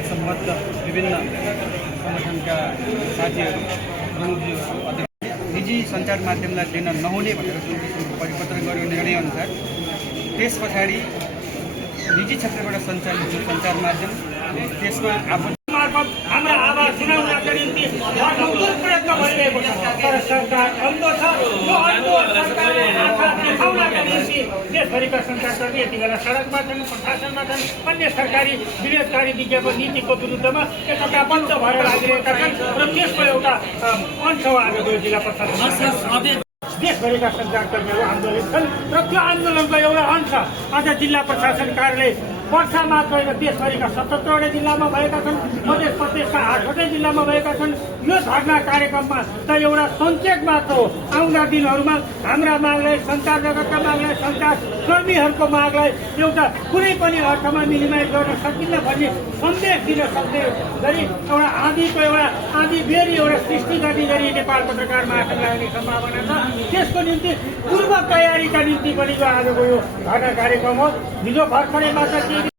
परिवार सम्बद्ध विभिन्न सङ्गठनका साथीहरू प्रमुखज्यूहरू निजी सञ्चार माध्यमलाई दिन नहुने भनेर जुन किसिमको परिपत्र गरेको निर्णयअनुसार त्यस पछाडि निजी क्षेत्रबाट सञ्चालित जुन सञ्चार माध्यम त्यसमा आफू हाम्रा आवाज सुनाउनका निम्ति भरपूर प्रयत्न भइरहेको छ तर सरकार अन्धो छ। यो अन्धो सरकारले आँखा देखाउनका निम्ति देशभरिका सञ्चारकर्मी यति बेला सडकमा छन्, प्रशासनमा छन्, अन्य सरकारी विरोधकारी विज्ञापन नीतिको विरुद्धमा एकता बन्द भएर लागिरहेका छन् र त्यसको एउटा अंश हो आजको जिल्ला प्रशासन। देशभरिका सञ्चारकर्मीहरू आन्दोलित छन् र त्यो आन्दोलनको एउटा अंश आज जिल्ला प्रशासन कार्यालय वर्षा मात्र होइन देशभरिका 77वटा जिल्लामा भएका छन्, मध्य प्रदेशका 8वटै जिल्लामा भएका छन्। यो धरना कार्यक्रममा त एउटा सङ्केत मात्र हो। आउँदा दिनहरूमा हाम्रा मागलाई, सञ्चार जगतका मागलाई, सञ्चार कर्मीहरूको मागलाई एउटा कुनै पनि अर्थमा मिनिमाइज गर्न सकिन्न भन्ने सन्देश दिन सक्ने गरी एउटा आँधी बेरी एउटा सृष्टि गर्ने गरी नेपाल पत्रकार महासङ्घलाई आउने सम्भावना छ। त्यसको निम्ति पूर्व तयारीका निम्ति पनि जो आजको यो धरना कार्यक्रम हो। हिजो भर्खरै मात्र के